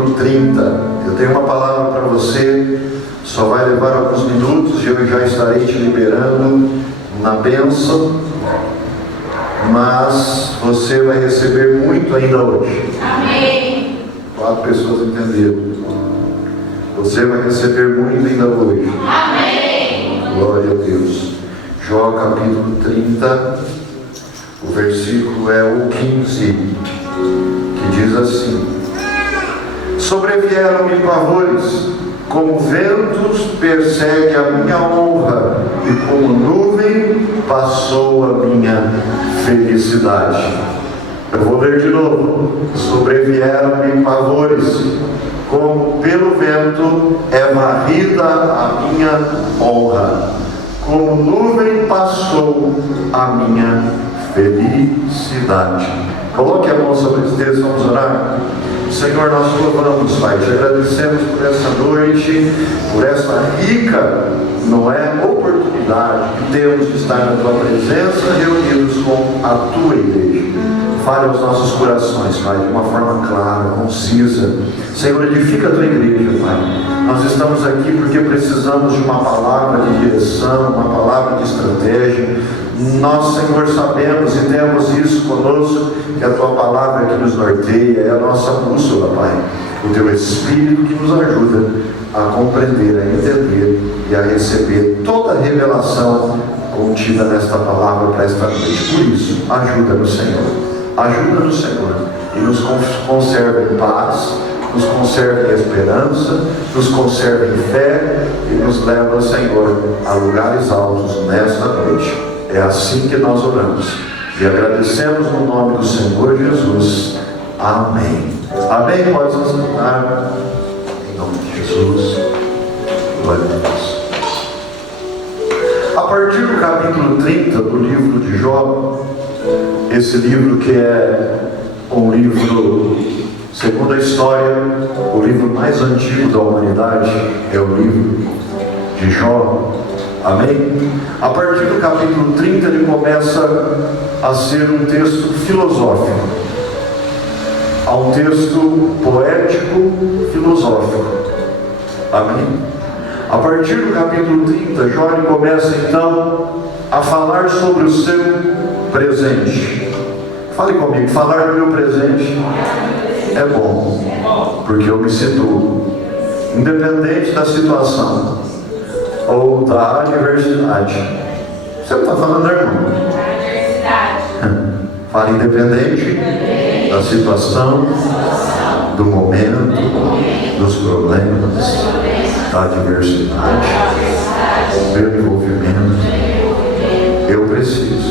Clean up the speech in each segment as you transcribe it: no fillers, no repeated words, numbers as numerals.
capítulo 30. Eu tenho uma palavra para você, só vai levar alguns minutos e eu já estarei te liberando na bênção, mas você vai receber muito ainda hoje. Amém. 4 pessoas entenderam. Você vai receber muito ainda hoje. Amém. Glória a Deus. Jó capítulo 30, o versículo é o 15, que diz assim: sobrevieram-me pavores, como ventos persegue a minha honra, e como nuvem passou a minha felicidade. Eu vou ler de novo. Sobrevieram-me pavores, como pelo vento é varrida a minha honra, como nuvem passou a minha felicidade. Coloque a mão sobre esse texto, vamos orar. Senhor, nós te louvamos, Pai, te agradecemos por essa noite, por essa rica, não é, oportunidade que temos de estar na tua presença, reunidos com a tua igreja. Fale aos nossos corações, Pai, de uma forma clara, concisa. Senhor, edifica a tua igreja, Pai. Nós estamos aqui porque precisamos de uma palavra de direção, uma palavra de estratégia. Nós, Senhor, sabemos e temos isso conosco, que a tua palavra que nos norteia, é a nossa bússola, Pai. O teu Espírito que nos ajuda a compreender, a entender e a receber toda a revelação contida nesta palavra para esta noite. Por isso, ajuda-nos, Senhor. Ajuda-nos, Senhor, e nos conserve em paz, nos conserve em esperança, nos conserve em fé e nos leva, Senhor, a lugares altos nesta noite. É assim que nós oramos e agradecemos no nome do Senhor Jesus. Amém. Amém. Pode se sentar. Em nome de Jesus. Glória a Deus. A partir do capítulo 30 do livro de Jó, esse livro que é um livro, segundo a história, o livro mais antigo da humanidade, é o livro de Jó. Amém? A partir do capítulo 30 ele começa a ser um texto filosófico. Há um texto poético filosófico. Amém? A partir do capítulo 30, Jó começa então a falar sobre o seu presente. Fale comigo, falar do meu presente é bom, porque eu me situo, independente da situação ou da adversidade. Você não está falando, irmão? Fala independente da situação, do momento, dos problemas, da adversidade, do meu envolvimento. Eu preciso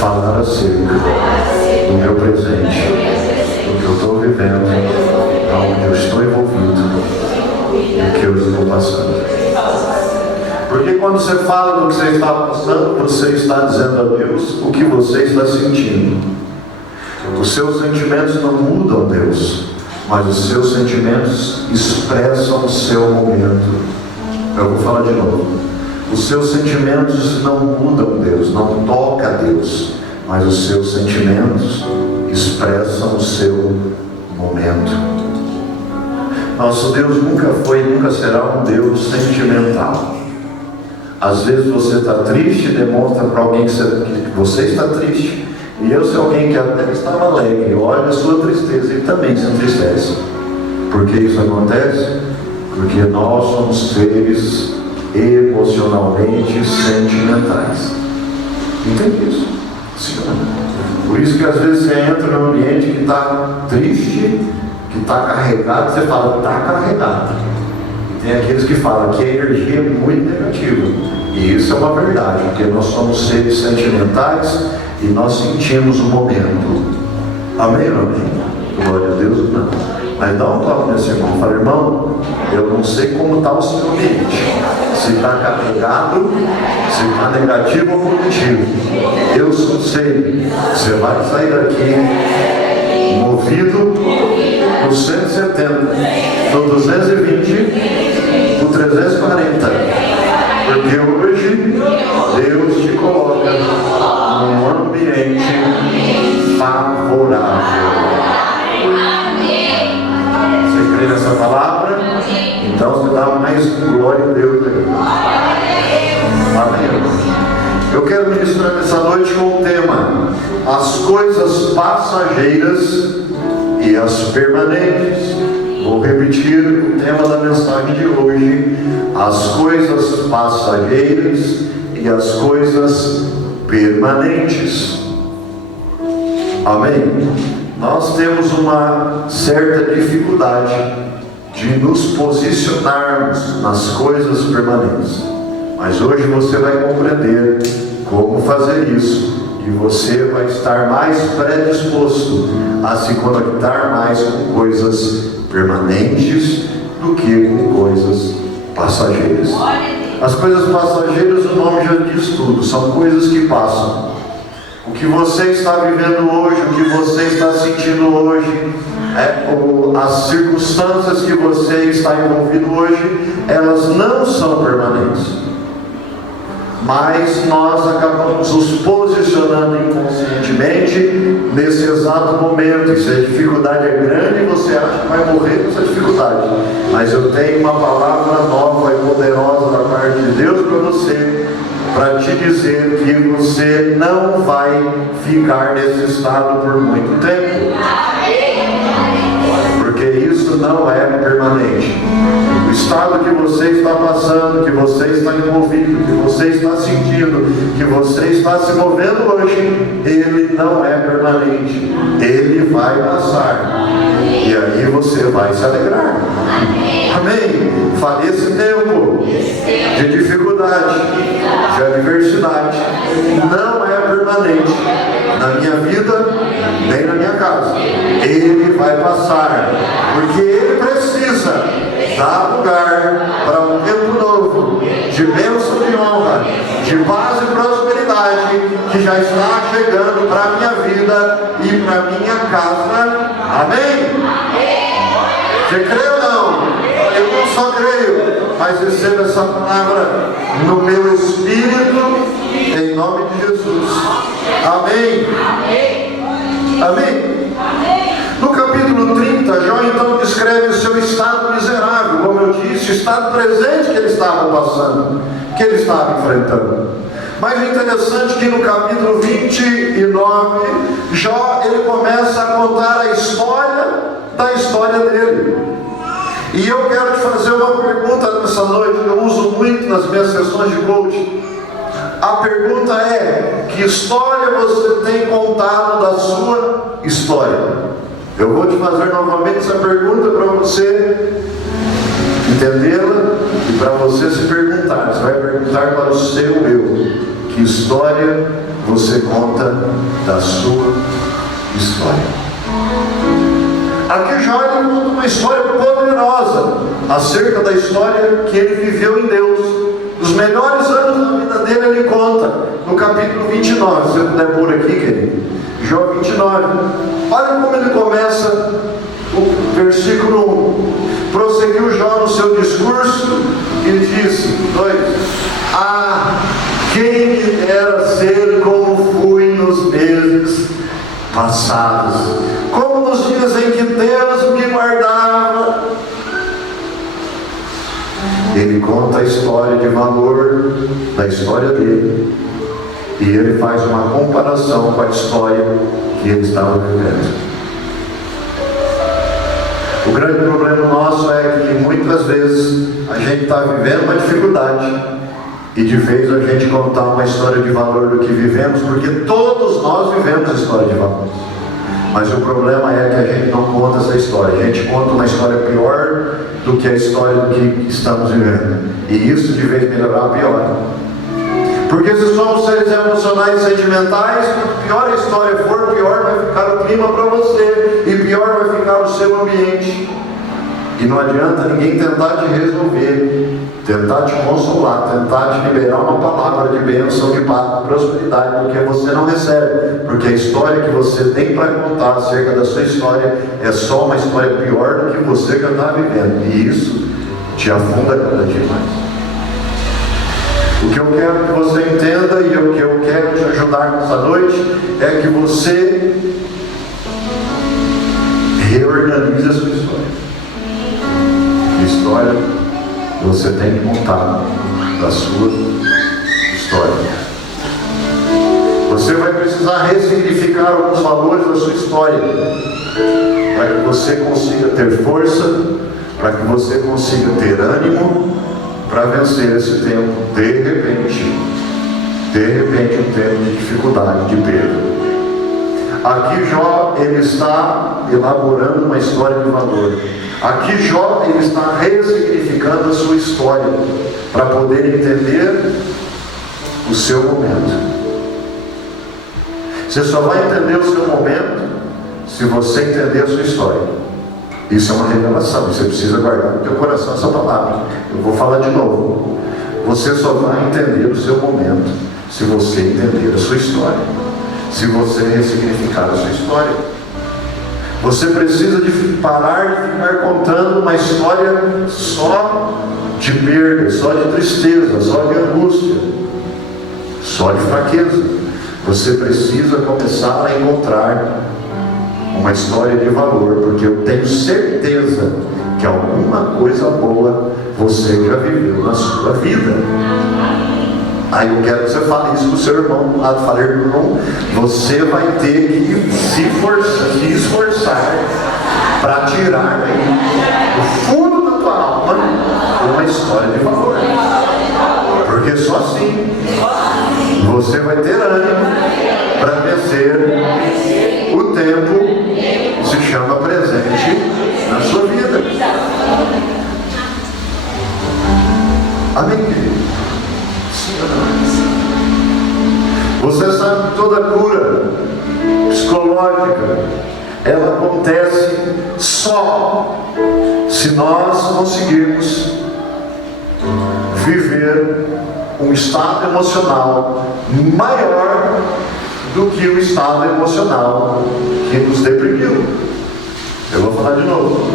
falar acerca do meu presente, do que eu estou vivendo, da onde eu estou envolvido, do que eu estou passando. Porque quando você fala do que você está passando, você está dizendo a Deus o que você está sentindo. Os seus sentimentos não mudam Deus, mas os seus sentimentos expressam o seu momento. Eu vou falar de novo. Os seus sentimentos não mudam Deus, não toca Deus, mas os seus sentimentos expressam o seu momento. Nosso Deus nunca foi e nunca será um Deus sentimental. Às vezes você está triste, demonstra para alguém que você está triste, e eu sou alguém que até estava alegre, olha a sua tristeza e também se entristece. Por que isso acontece? Porque nós somos seres emocionalmente sentimentais. Entende isso? Sim. Por isso que às vezes você entra num ambiente que está triste, que está carregado, você fala, está carregado. E tem aqueles que falam que a energia é muito negativa. E isso é uma verdade, porque nós somos seres sentimentais e nós sentimos o momento. Amém ou amém? Glória a Deus, não. Mas dá um toque nesse irmão. Fala, irmão, eu não sei como está o seu ambiente. Se está carregado, se está negativo ou positivo. Eu só sei. Você vai sair daqui movido no 170, no 220, no 340. Porque hoje Deus te coloca num ambiente favorável. Você crê mais glória a Deus aí. Amém. Eu quero ministrar nessa noite com o tema: as coisas passageiras e as permanentes. Vou repetir o tema da mensagem de hoje: as coisas passageiras e as coisas permanentes. Amém? Nós temos uma certa dificuldade de nos posicionarmos nas coisas permanentes, mas hoje você vai compreender como fazer isso, e você vai estar mais predisposto a se conectar mais com coisas permanentes do que com coisas passageiras. As coisas passageiras, o nome já diz tudo, são coisas que passam. O que você está vivendo hoje, o que você está sentindo hoje, as circunstâncias que você está envolvido hoje, elas não são permanentes. Mas nós acabamos nos posicionando inconscientemente nesse exato momento. E se a dificuldade é grande, você acha que vai morrer com essa dificuldade. Mas eu tenho uma palavra nova e poderosa da parte de Deus para você, para te dizer que você não vai ficar nesse estado por muito tempo. Porque isso não é permanente. O estado que você está passando, que você está envolvido, que você está sentindo, que você está se movendo hoje, ele não é permanente. Ele vai passar. E aí você vai se alegrar. Amém? Fale esse tempo de dificuldade, de adversidade, não é permanente na minha vida, nem na minha casa. Ele vai passar, porque ele precisa dar lugar para um tempo novo, de bênção e honra, de paz e prosperidade, que já está chegando para a minha vida e para a minha casa. Amém? Você crê ou não? Eu não só creio, mas recebo essa palavra no meu espírito, em nome de Jesus. Amém? Amém? No capítulo 30, Jó então descreve o seu estado miserável, como eu disse, o estado presente que ele estava passando, que ele estava enfrentando. Mas o interessante é que no capítulo 29, Jó ele começa a contar a história da história dele. E eu quero te fazer uma pergunta nessa noite, que eu uso muito nas minhas sessões de coaching. A pergunta é: que história você tem contado da sua história? Eu vou te fazer novamente essa pergunta para você entendê-la e para você se perguntar. Você vai perguntar para o seu eu: que história você conta da sua história? Aqui Jó conta uma história poderosa acerca da história que ele viveu em Deus. Os melhores anos da vida dele ele conta no capítulo 29. Se eu puder pôr aqui, querido, Jó 29. Olha como ele começa o versículo 1. Prosseguiu Jó no seu discurso e disse: 2: Ah, quem me dera ser como fui nos meses passados, como nos dias em que Deus me guardava. Ele conta a história de valor da história dele, e ele faz uma comparação com a história que ele estava vivendo. O grande problema nosso é que muitas vezes a gente está vivendo uma dificuldade, e de vez a gente contar uma história de valor do que vivemos, porque todos nós vivemos a história de valor. Mas o problema é que a gente não conta essa história. A gente conta uma história pior do que a história do que estamos vivendo. E isso, de vez melhorar, piora. Porque se somos seres emocionais e sentimentais, quanto pior a história for, pior vai ficar o clima para você, e pior vai ficar o seu ambiente. E não adianta ninguém tentar te resolver, tentar te consolar, tentar te liberar uma palavra de bênção, de prosperidade, porque você não recebe. Porque a história que você tem para contar acerca da sua história é só uma história pior do que você já está vivendo. E isso te afunda cada dia mais. O que eu quero que você entenda e o que eu quero te ajudar nessa noite é que você reorganize a sua história. A história você tem que contar da sua história. Você vai precisar ressignificar alguns valores da sua história, para que você consiga ter força, para que você consiga ter ânimo, para vencer esse tempo, de repente, um tempo de dificuldade, de perda. Aqui Jó, ele está elaborando uma história de valor. Aqui Jó, ele está ressignificando a sua história, para poder entender o seu momento. Você só vai entender o seu momento se você entender a sua história. Isso é uma revelação, você precisa guardar no teu coração essa palavra. Eu vou falar de novo. Você só vai entender o seu momento se você entender a sua história, se você ressignificar a sua história. Você precisa de parar de ficar contando uma história só de perda, só de tristeza, só de angústia, só de fraqueza. Você precisa começar a encontrar uma história de valor, porque eu tenho certeza que alguma coisa boa você já viveu na sua vida. Aí eu quero que você fale isso para o seu irmão lá, fala: irmão, você vai ter que se esforçar para tirar do fundo da tua alma uma história de valor, porque só assim você vai ter ânimo para vencer o tempo que se chama presente na sua vida. Amém, querido? Sim ou não? Você sabe que toda cura psicológica, ela acontece só se nós conseguirmos viver um estado emocional maior do que o estado emocional que nos deprimiu. Eu vou falar de novo.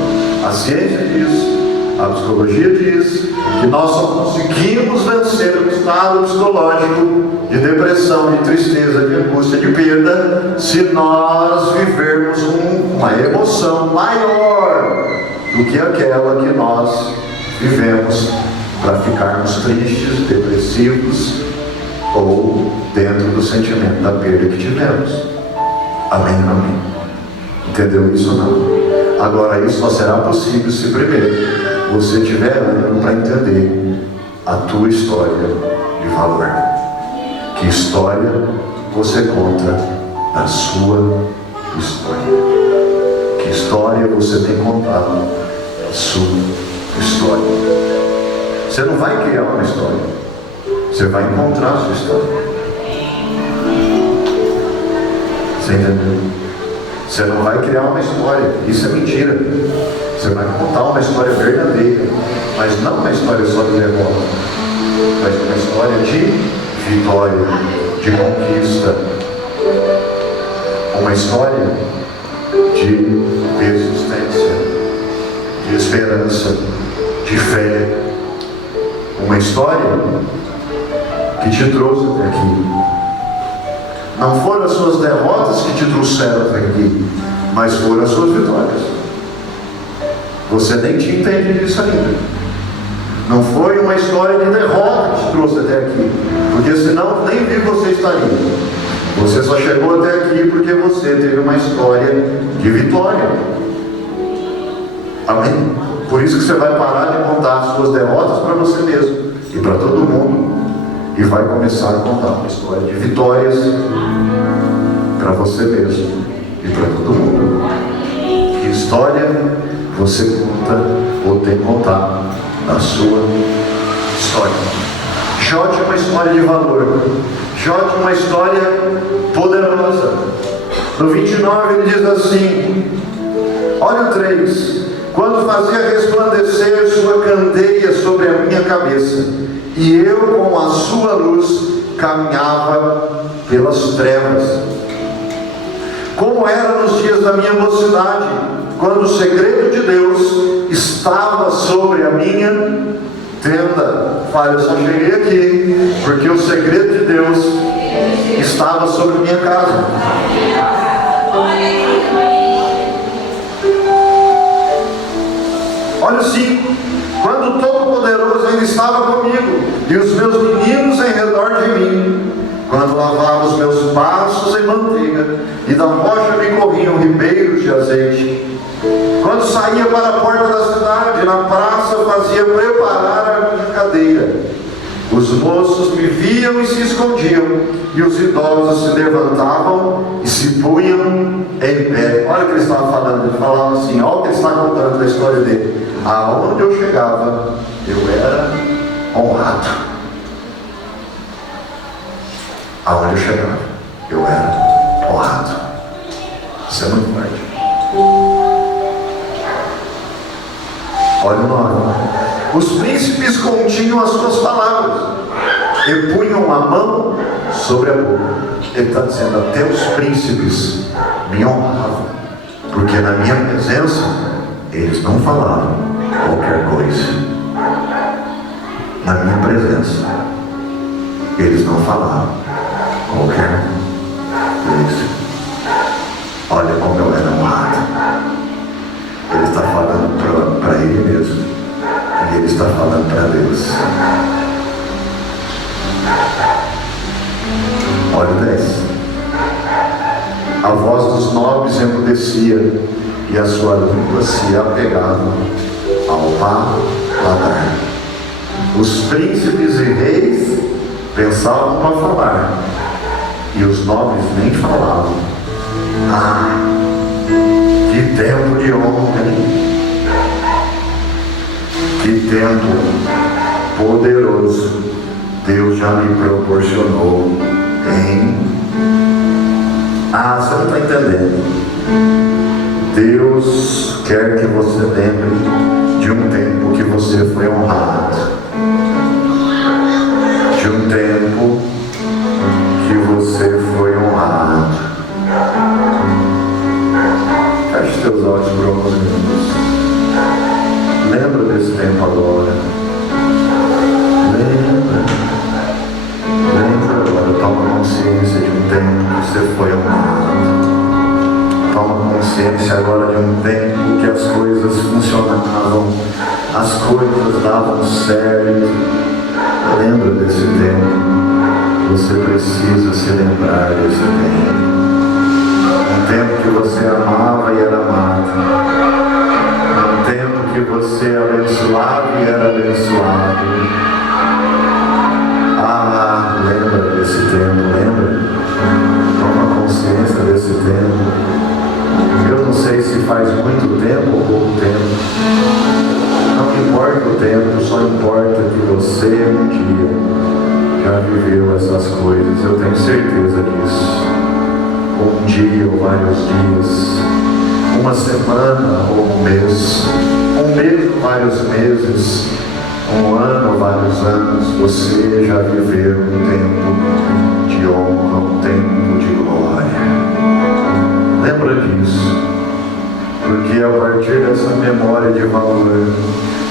A ciência diz, a psicologia diz, que nós só conseguimos vencer o estado psicológico de depressão, de tristeza, de angústia, de perda, se nós vivermos uma emoção maior do que aquela que nós vivemos, para ficarmos tristes, depressivos ou dentro do sentimento da perda que tivemos. Amém, amém. Entendeu isso ou não? Agora, isso só será possível se primeiro você tiver ânimo para entender a tua história de valor. Que história você conta da sua história? Que história você tem contado da sua história? Você não vai criar uma história, você vai encontrar a sua história. Você entendeu? Você não vai criar uma história, isso é mentira. Você vai contar uma história verdadeira, mas não uma história só de derrota, mas uma história de vitória, de conquista, uma história de persistência, de esperança, de fé. Uma história que te trouxe até aqui. Não foram as suas derrotas que te trouxeram até aqui, mas foram as suas vitórias. Você nem te entende disso ainda. Não foi uma história de derrota que te trouxe até aqui, porque senão nem vi você estaria. Você só chegou até aqui porque você teve uma história de vitória. Amém? Por isso que você vai parar de contar as suas derrotas para você mesmo e para todo mundo, e vai começar a contar uma história de vitórias para você mesmo e para todo mundo. Que história você conta ou tem contado na sua história? Jó tinha uma história de valor. Jó tinha uma história poderosa. No 29 ele diz assim, olha o 3: quando fazia resplandecer sua candeia sobre a minha cabeça, e eu com a sua luz caminhava pelas trevas. Como era nos dias da minha mocidade, quando o segredo de Deus estava sobre a minha tenda. Fala, eu só cheguei aqui porque o segredo de Deus estava sobre a minha casa. Olha o 5. Quando o Todo-Poderoso ainda estava comigo, e os meus meninos em redor de mim, quando lavava os meus passos em manteiga, e da rocha me corriam ribeiros de azeite. Quando saía para a porta da cidade, na praça fazia preparar a minha cadeira. Os moços me viam e se escondiam, e os idosos se levantavam e se punham em pé. Olha o que ele estava falando. Ele falava assim, olha o que ele está contando da história dele. Aonde eu chegava, eu era honrado. Aonde eu chegava, eu era honrado. Isso é muito forte. Olha o 9. Os príncipes continham as suas palavras e punham a mão sobre a boca. Ele está dizendo, até os príncipes me honravam, porque na minha presença eles não falavam qualquer coisa. Na minha presença eles não falavam qualquer coisa. Olha como eu era honrado. Ele está falando para ele mesmo. E ele está falando para Deus. Olha o 10. A voz dos nobres emudecia, e a sua língua se apegava ao paladar. Os príncipes e reis pensavam para falar, e os nobres nem falavam. Ah, que tempo de honra, hein? Que tempo poderoso Deus já me proporcionou, hein? Ah, você não está entendendo. Deus quer que você lembre de um tempo que você foi honrado, de um tempo que você foi honrado. Feche teus olhos por alguns minutos. Lembra desse tempo agora. Lembra agora. Toma consciência de um tempo que você foi honrado. Toma consciência agora de um tempo que as coisas funcionavam, as coisas davam certo. Lembra desse tempo. Você precisa se lembrar desse tempo. Um tempo que você amava e era amado. Que você abençoava e era abençoado. Ah, lembra desse tempo, lembra? Toma consciência desse tempo. Eu não sei se faz muito tempo ou pouco tempo. Não importa o tempo, só importa que você um dia já viveu essas coisas. Eu tenho certeza disso. Um dia ou vários dias, uma semana ou um mês ou vários meses, um ano ou vários anos, você já viveu um tempo de honra, um tempo de glória. Lembra disso, porque a partir dessa memória de valor,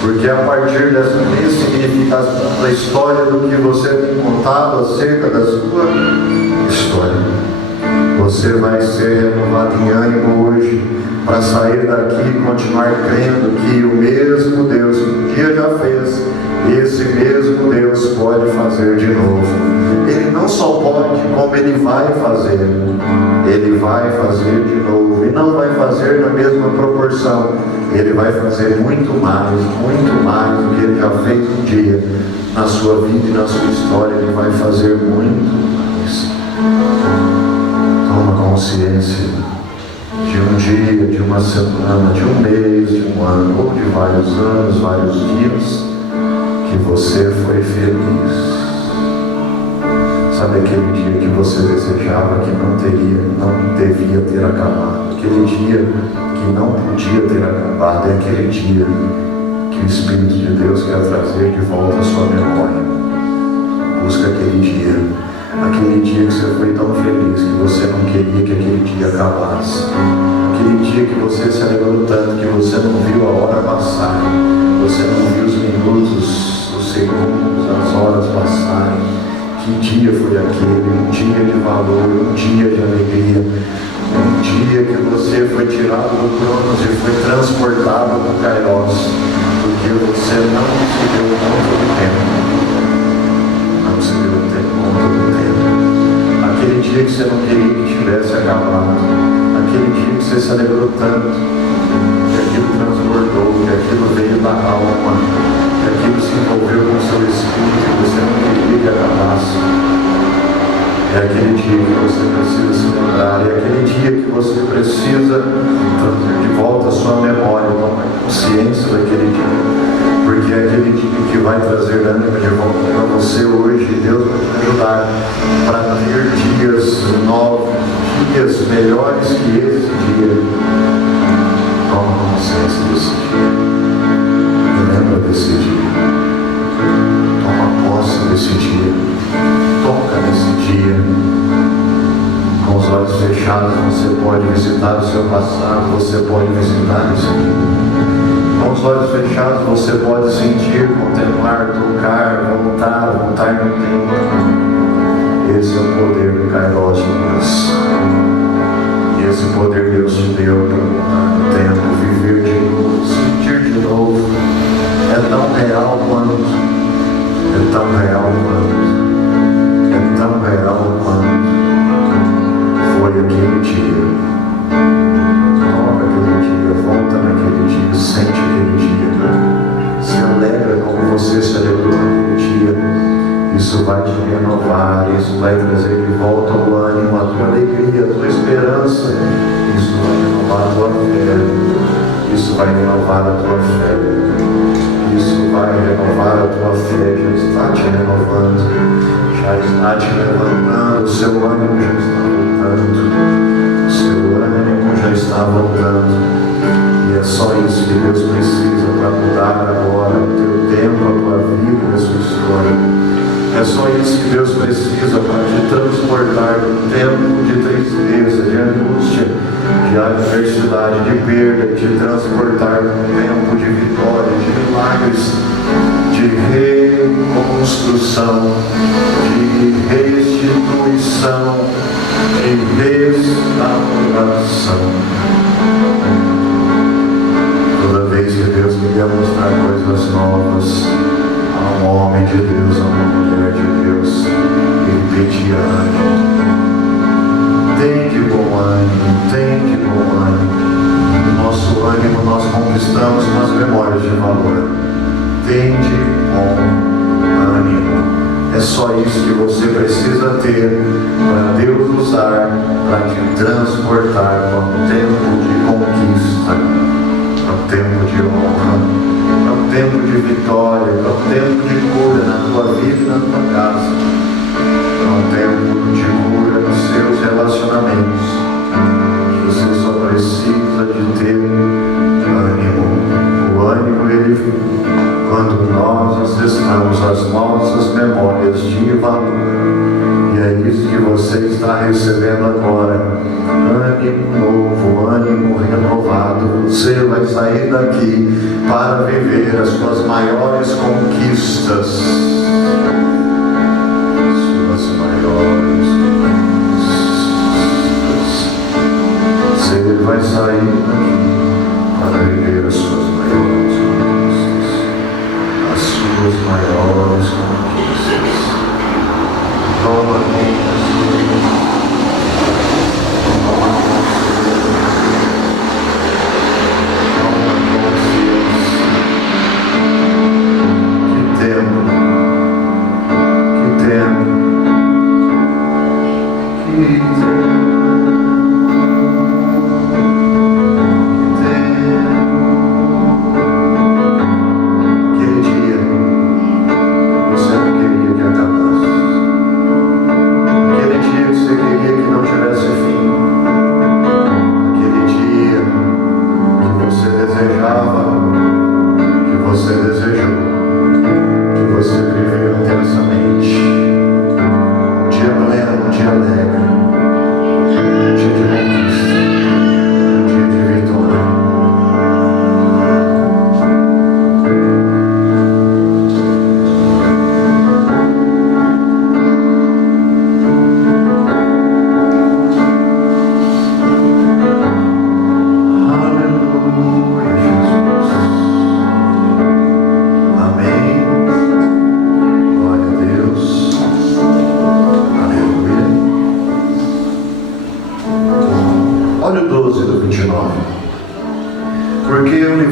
porque a partir dessa ressignificação da história do que você tem contado acerca da sua história, você vai ser renovado em ânimo hoje para sair daqui e continuar crendo que o mesmo Deus que um dia já fez, esse mesmo Deus pode fazer de novo. Ele não só pode, como Ele vai fazer. Ele vai fazer de novo. E não vai fazer na mesma proporção. Ele vai fazer muito mais do que Ele já fez um dia na sua vida e na sua história. Ele vai fazer muito mais. Toma consciência de um dia, de uma semana, de um mês, de um ano, ou de vários anos, vários dias, que você foi feliz. Sabe aquele dia que você desejava que não devia ter acabado, aquele dia que não podia ter acabado, é aquele dia que o Espírito de Deus quer trazer de volta à sua memória. Busca aquele dia que você foi tão feliz que você não queria que aquele dia acabasse, aquele dia que você se alegrou tanto que você não viu a hora passar, você não viu os minutos, os segundos, as horas passarem. Que dia foi aquele? Um dia de valor, um dia de alegria, um dia que você foi tirado do trono e foi transportado no Kairos. dia você não se deu conta do tempo. Não se deu conta do tempo. Aquele dia que você não queria que tivesse acabado. Aquele dia que você se alegrou tanto. Que aquilo transbordou, que aquilo veio da alma. Que aquilo se envolveu com o seu espírito e você não queria que acabasse. É aquele dia que você precisa se lembrar, é aquele dia que você precisa trazer de volta a sua memória, tomar consciência daquele dia, porque é aquele dia que vai trazer ânimo de volta para você hoje. Deus vai te ajudar para ter dias novos, dias melhores que esse dia. Toma consciência desse dia, lembra desse dia, toma posse desse dia. Toca nesse dia. Com os olhos fechados você pode visitar o seu passado, você pode visitar esse dia. Com os olhos fechados você pode sentir, contemplar, tocar, voltar no tempo. Esse é o poder do Kairos de Deus. E esse poder Deus te deu para voltar no tempo, viver de novo, sentir de novo. É tão real quanto, é tão real quanto. É tão real quanto foi aquele dia. Toma aquele dia, volta naquele dia, sente aquele dia, se alegra como você se alegrou naquele dia. Isso vai te renovar, isso vai trazer de volta o ânimo, a tua alegria, a tua esperança. Isso vai renovar a tua fé, isso vai renovar a tua fé, isso vai renovar a tua fé. Já está te renovando, já está te levantando, o seu ânimo já está voltando, o seu ânimo já está voltando. E é só isso que Deus precisa para mudar agora o teu tempo, a tua vida e a sua história. É só isso que Deus precisa para te transportar do tempo de tristeza, de angústia, de adversidade, de perda, te transportar do tempo de vitória, de milagres, de reconstrução, de restituição, de restauração. Toda vez que Deus queria mostrar coisas novas a um homem de Deus, a uma mulher de Deus, Ele pedia ânimo. Tem de bom ânimo, tem de bom ânimo. O nosso ânimo nós conquistamos com as memórias de valor. Tem de bom ânimo. É só isso que você precisa ter para Deus usar para te transportar para um tempo de conquista, para um tempo de honra, para um tempo de vitória, para um tempo de cura na tua vida e na tua casa, para um tempo de cura nos seus relacionamentos. Você só precisa de ter ânimo. O ânimo, ele, quando nós acessamos as nossas memórias de valor, e é isso que você está recebendo agora, ânimo novo, ânimo renovado. Você vai sair daqui para viver as suas maiores conquistas, suas maiores conquistas. Você vai sair daqui para viver as suas maiores conquistas, as suas maiores conquistas. Toma que tempo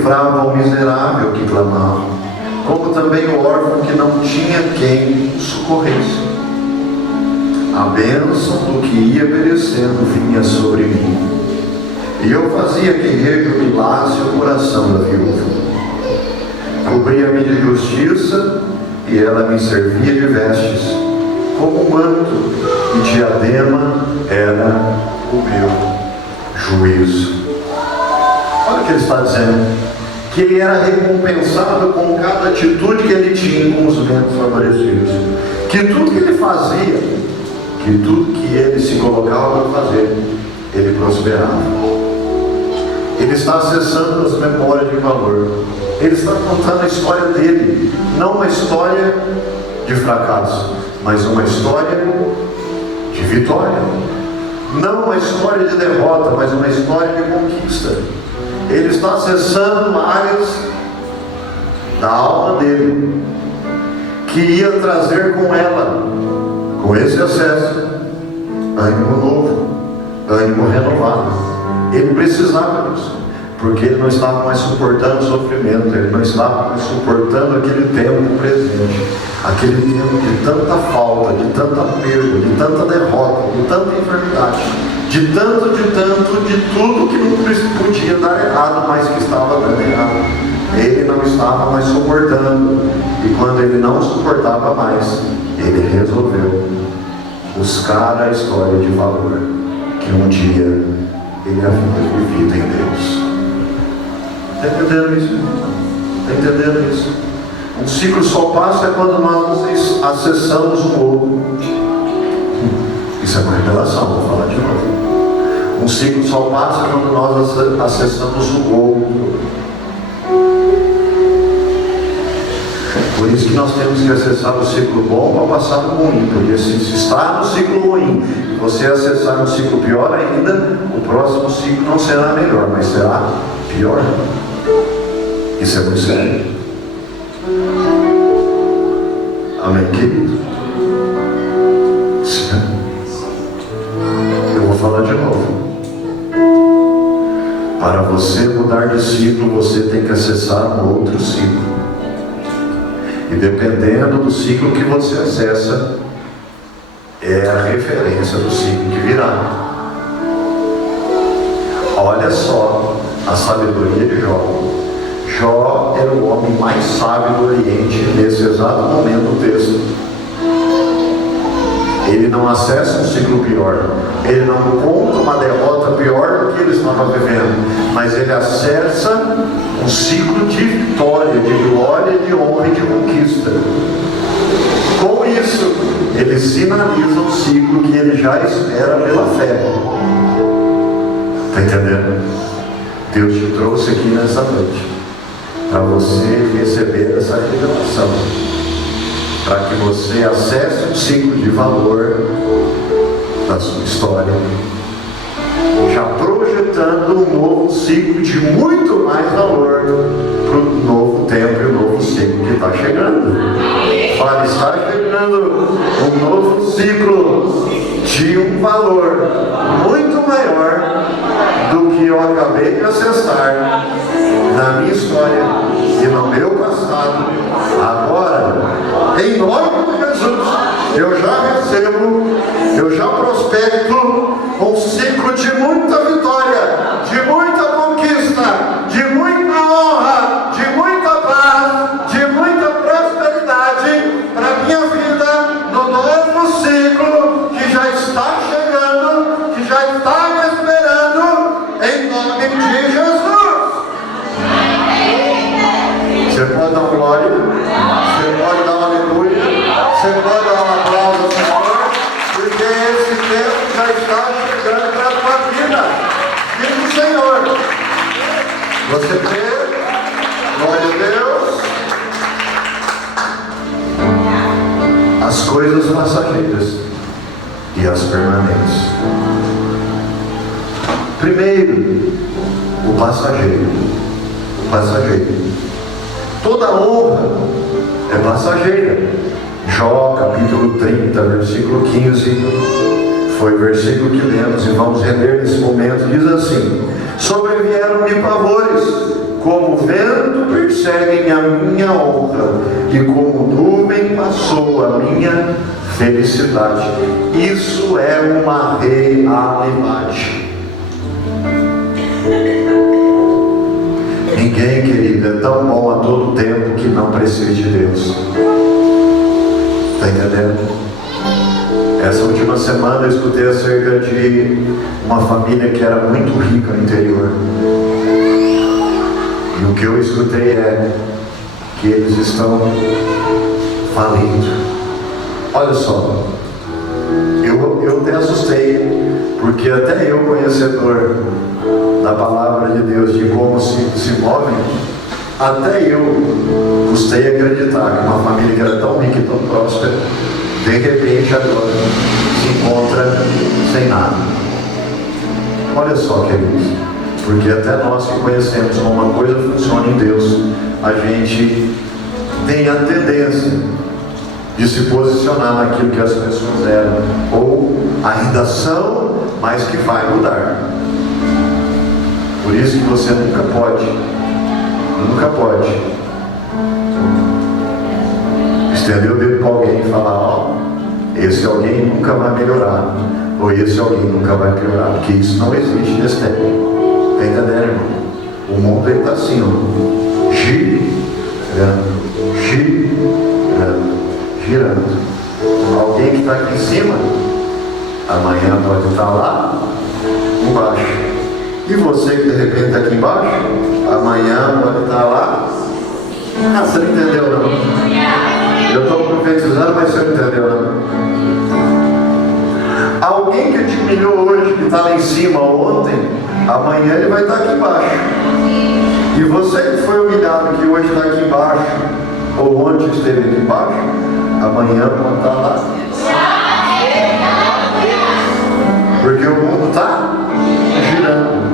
livrava o miserável que clamava, como também o órfão que não tinha quem o socorresse. A bênção do que ia perecendo vinha sobre mim, e eu fazia que rejubilasse o coração da viúva. Cobria-me de justiça, e ela me servia de vestes, como manto e diadema era o meu juízo. Olha o que ele está dizendo, que ele era recompensado com cada atitude que ele tinha com os menos favorecidos, que tudo que ele fazia, que tudo que ele se colocava para fazer, ele prosperava. Ele está acessando as memórias de valor, ele está contando a história dele, não uma história de fracasso, mas uma história de vitória, não uma história de derrota, mas uma história de conquista. Ele está acessando áreas da alma dele, que ia trazer com ela, com esse acesso, ânimo novo, ânimo renovado. Ele precisava disso, porque ele não estava mais suportando o sofrimento, ele não estava mais suportando aquele tempo presente, aquele tempo de tanta falta, de tanta perda, de tanta derrota, de tanta enfermidade, de tudo que não podia dar errado, mas que estava dando errado. Ele não estava mais suportando, e quando ele não suportava mais, ele resolveu buscar a história de valor que um dia ele havia vivido em Deus. Está entendendo isso? Está entendendo isso? Um ciclo só passa quando nós acessamos o novo. Isso é uma revelação, vou falar de novo. Um ciclo só passa quando nós acessamos o outro. Por isso que nós temos que acessar o ciclo bom para passar no ruim. Porque se está no ciclo ruim e você acessar um ciclo pior ainda, o próximo ciclo não será melhor, mas será pior. Isso é muito sério. Amém, querido? Eu vou falar de novo. Para você mudar de ciclo, você tem que acessar um outro ciclo. E dependendo do ciclo que você acessa, é a referência do ciclo que virá. Olha só a sabedoria de Jó. Jó era o homem mais sábio do Oriente nesse exato momento do texto. Ele não acessa um ciclo pior, ele não conta uma derrota pior do que ele estava vivendo, mas ele acessa um ciclo de vitória, de glória, de honra e de conquista. Com isso, ele sinaliza um ciclo que ele já espera pela fé. Está entendendo? Deus te trouxe aqui nessa noite para você receber essa revelação, para que você acesse um ciclo de valor da sua história, já projetando um novo ciclo de muito mais valor para o novo tempo e o novo ciclo que está chegando. Fala, está chegando um novo ciclo de um valor muito maior do que eu acabei de acessar na minha história e no meu passado. Agora, em nome de Jesus, eu já recebo, eu já prospecto um ciclo de muita vitória, de muita conquista, de muita honra, de muita paz, de muita prosperidade para minha vida no novo ciclo que já está chegando, que já está me esperando, em nome de Jesus. Você pode dar glória, você pode dar aleluia, você pode dar um aplauso ao Senhor, porque esse tempo já está chegando para a tua vida. Diz o Senhor. Você crê? Glória a Deus. As coisas passageiras e as permanentes. Primeiro, o passageiro. O passageiro. Toda honra é passageira. Jó, capítulo 30, versículo 15, foi o versículo que lemos e vamos reler nesse momento. Diz assim: sobrevieram-me pavores, como vento perseguem a minha honra, e como nuvem passou a minha felicidade. Isso é uma realidade. Ninguém, querido, é tão bom a todo tempo que não precisa de Deus. Está entendendo? Essa última semana eu escutei acerca de uma família que era muito rica no interior. E o que eu escutei é que eles estão falindo. Olha só, eu até assustei, porque até eu, conhecedor da palavra de Deus, de como se movem, até eu custei acreditar que uma família que era tão rica e tão próspera, de repente agora se encontra sem nada. Olha só, queridos, porque até nós que conhecemos como uma coisa funciona em Deus, a gente tem a tendência de se posicionar naquilo que as pessoas eram, ou ainda são, mas que vai mudar. Por isso que você nunca pode estender o dedo para alguém e falar, ó, esse alguém nunca vai melhorar, ou esse alguém nunca vai piorar, porque isso não existe nesse tempo. Está entendendo, irmão? O mundo está assim, ó, girando. Alguém que está aqui em cima, amanhã pode estar lá embaixo. E você que de repente está aqui embaixo, amanhã pode estar lá. Ah, você não entendeu não? Eu estou profetizando, mas você não entendeu não? Alguém que te humilhou hoje, que está lá em cima ontem, amanhã ele vai estar aqui embaixo. E você que foi humilhado, que hoje está aqui embaixo, ou ontem esteve aqui embaixo, amanhã pode estar lá. Porque o mundo está girando.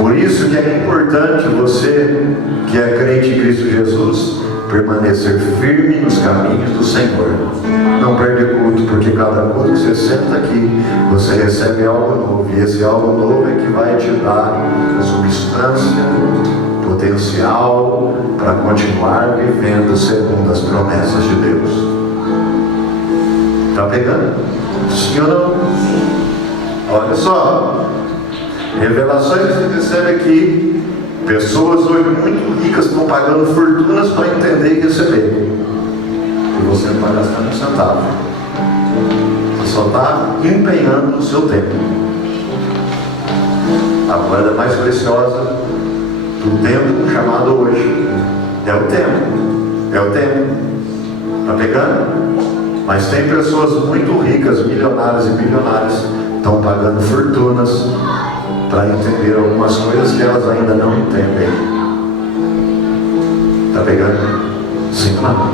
Por isso que é importante você, que é crente em Cristo Jesus, permanecer firme nos caminhos do Senhor. Não perde culto, porque cada culto que você senta aqui, você recebe algo novo. E esse algo novo é que vai te dar substância, potencial para continuar vivendo segundo as promessas de Deus. Está pegando? Sim ou não? Olha só, revelações que você recebe aqui. Pessoas hoje muito ricas estão pagando fortunas para entender e receber. E você não está gastando um centavo. Você só está empenhando o seu tempo. A moeda mais preciosa do tempo chamado hoje é o tempo. É o tempo. Está pegando? Mas tem pessoas muito ricas, milionárias e bilionárias, estão pagando fortunas para entender algumas coisas que elas ainda não entendem. Está pegando? Sim ou não?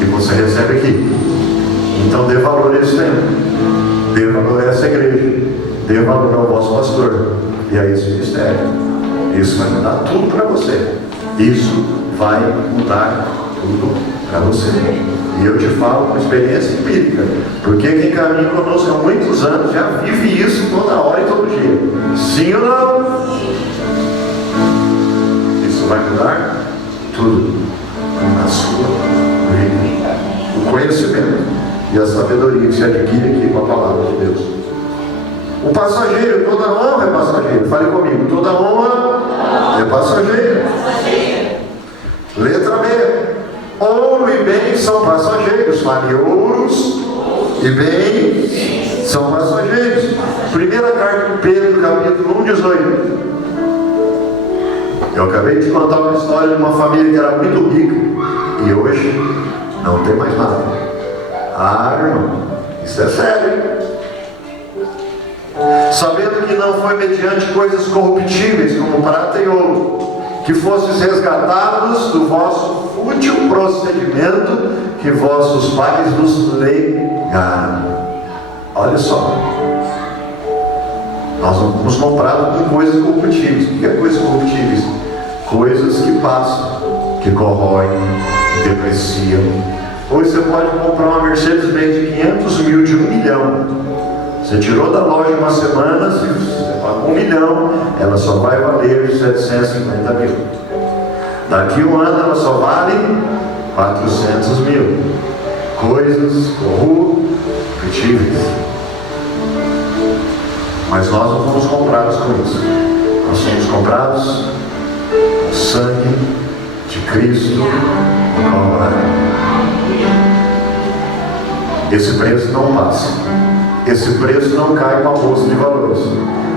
E você recebe aqui. Então dê valor a esse tempo. Dê valor a essa igreja. Dê valor ao vosso pastor. E a esse ministério. Isso vai mudar tudo para você. Isso vai mudar tudo para você. E eu te falo com experiência empírica, porque quem caminha conosco há muitos anos já vive isso toda hora e todo dia. Sim ou não? Isso vai mudar tudo na sua vida. O conhecimento e a sabedoria que se adquire aqui com a palavra de Deus. O passageiro, toda honra é passageiro. Fale comigo, toda honra é passageiro. Letra B. Ouro e bem são passageiros. Fale, ouros e bem são passageiros. Primeira carta de Pedro, capítulo 1, 18. Eu acabei de contar uma história de uma família que era muito rica e hoje não tem mais nada. Ah, irmão, isso é sério. Sabendo que não foi mediante coisas corruptíveis como prata e ouro que fostes resgatados do vosso fútil procedimento que vossos pais nos legaram. Olha só, nós não fomos comprados com coisas corruptíveis. O que é coisas corruptíveis? Coisas que passam, que corroem, que depreciam. Hoje você pode comprar uma Mercedes-Benz de 500 mil, de 1 milhão. Você tirou da loja uma semana, você com 1 milhão, ela só vai valer 750 mil. Daqui um ano ela só vale 400 mil. Coisas corruptíveis. Mas nós não fomos comprados com isso. Nós somos comprados com o sangue de Cristo no Calvário. Esse preço não passa. Esse preço não cai com a bolsa de valores.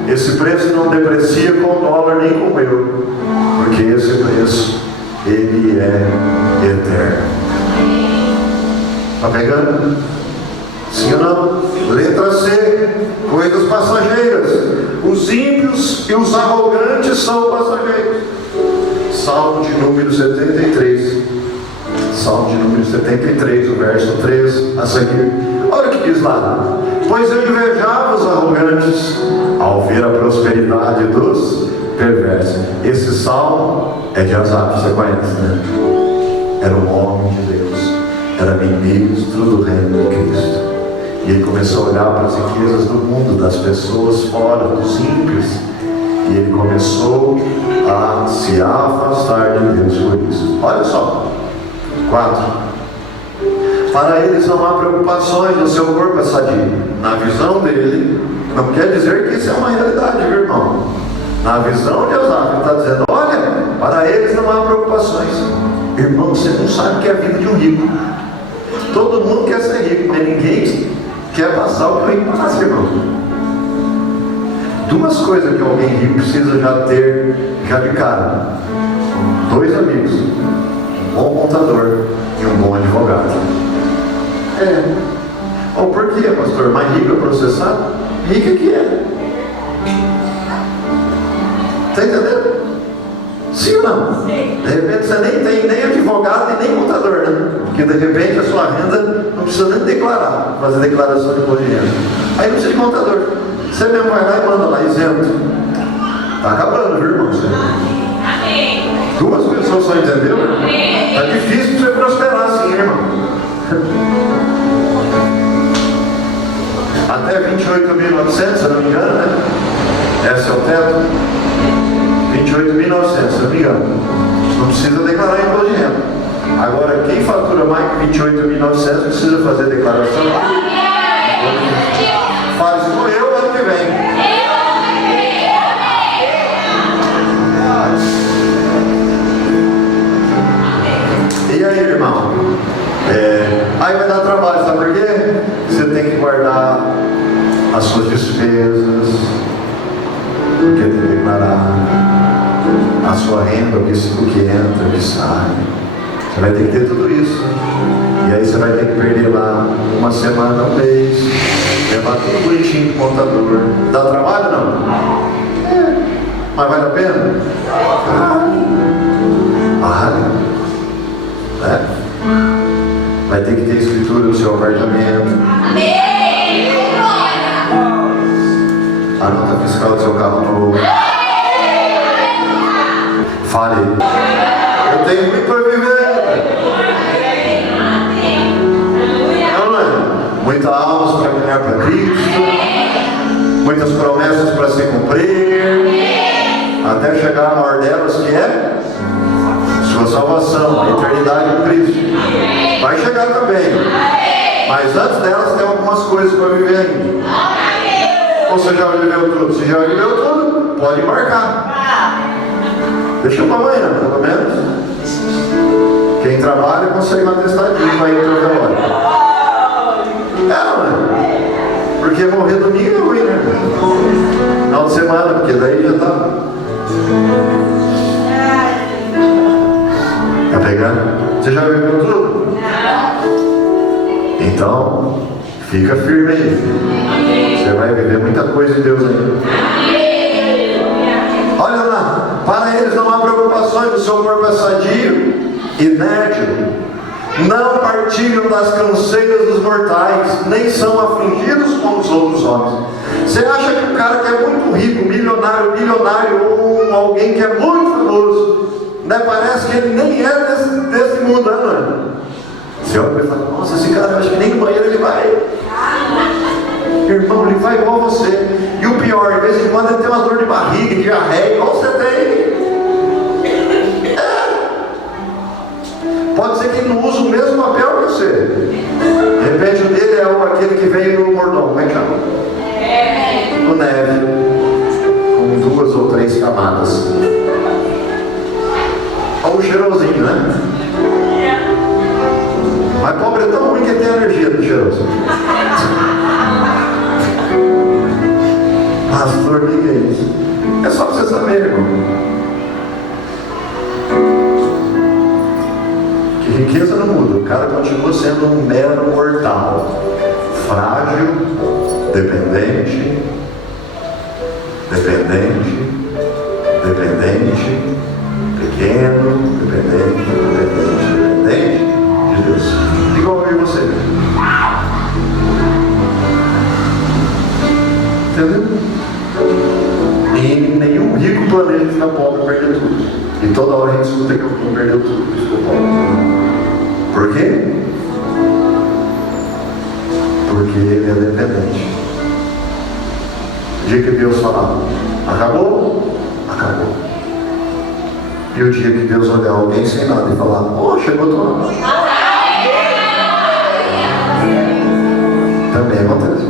Esse preço não deprecia com o dólar nem com o euro. Porque esse preço, ele é eterno. Está pegando? Sim ou não? Letra C. Coisas passageiras. Os ímpios e os arrogantes são passageiros. Salmo de número 73. Salmo de número 73, o verso 3 a seguir. Olha o que diz lá. Pois eu invejava os arrogantes ao ver a prosperidade dos perversos. Esse salmo é de Asaf, você conhece, né? Era um homem de Deus, era ministro do reino de Cristo. E ele começou a olhar para as riquezas do mundo, das pessoas fora, dos ímpios. E ele começou a se afastar de Deus por isso. Olha só. 4. Para eles não há preocupações, o seu corpo é sadio. Na visão dele, não quer dizer que isso é uma realidade, meu irmão. Na visão de Asaf, ele está dizendo, olha, para eles não há preocupações. Irmão, você não sabe o que é a vida de um rico. Todo mundo quer ser rico, mas ninguém quer passar o que o rico passa, irmão. Duas coisas que alguém rico precisa já ter, já de cara. 2 amigos. Um bom contador e um bom advogado. Por quê, pastor? Mais rico é processado? Rico que é. Está entendendo? Sim ou não? De repente você nem tem nem advogado e nem contador, né? Porque de repente a sua renda não precisa nem declarar, fazer declaração de imposto de renda. Aí não precisa de contador. Você mesmo vai lá e manda lá, isento. Está acabando, viu, irmão? Amém. 2 pessoas só, entendeu? Está difícil para você prosperar assim, irmão. Até 28.900, se eu não me engano, né? Esse é o teto. 28.900, se eu não me engano. Não precisa declarar imposto de renda. Agora, quem fatura mais que 28.900 precisa fazer declaração. Faz com eu ano que vem. E aí, irmão? Aí vai dar trabalho, sabe por quê? Você tem que guardar as suas despesas, porque tem que declarar a sua renda, o que entra, o que sai. Você vai ter que ter tudo isso. E aí você vai ter que perder lá uma semana, um mês, levar tudo bonitinho pro contador. Dá trabalho não? Mas vale a pena? Vale. Vai ter que ter escritura no seu apartamento. Amém. A nota fiscal do seu carro novo. Fale. Eu tenho muito para viver. Não é? Muitas almas para ganhar para Cristo. Muitas promessas para se cumprir. Até chegar a maior delas, que é sua salvação, a eternidade com Cristo. Vai chegar também. Mas antes delas tem algumas coisas para viver ainda. Ou você já viveu tudo? Se já viveu tudo, pode marcar. Deixa para amanhã, pelo menos. Quem trabalha consegue uma testadinha aí no teu relógio. Não é? Porque morrer domingo é ruim, né? Final de semana, porque daí já está. Tá pegando? Você já viveu tudo? Então, fica firme aí. Você vai viver muita coisa de Deus aí. Olha lá, para eles não há preocupações, o seu corpo é sadio, inerte, não partilham das canseiras dos mortais, nem são afligidos como os outros homens. Você acha que o cara que é muito rico, milionário, ou alguém que é muito famoso, né, parece que ele nem é desse mundo, né? Você olha e fala, nossa, esse cara, eu acho que nem no banheiro ele vai. Irmão, ele vai igual você. E o pior pior, de vez em quando ele tem uma dor de barriga, de diarreia, igual você tem. Pode ser que ele não use o mesmo papel que você. De repente o dele é aquele que veio no mordomo, como é que chama? No neve, com 2 ou 3 camadas. Olha o cheirosinho, né? Mas pobre é tão ruim que tem alergia do cheiroso. Pastor, o que é isso? É só pra você saber, irmão. Que riqueza não muda. O cara continua sendo um mero mortal. Frágil, dependente, pequeno, dependente de Deus. Igual eu e você. Entendeu? E nenhum rico planeja ficar pobre e perder tudo. E toda hora a gente escuta que alguém perdeu tudo, ficou pobre. Por quê? Porque ele é dependente. O dia que Deus falar, acabou? Acabou. E o dia que Deus olhar alguém sem nada e falar, chegou tua hora. Também acontece.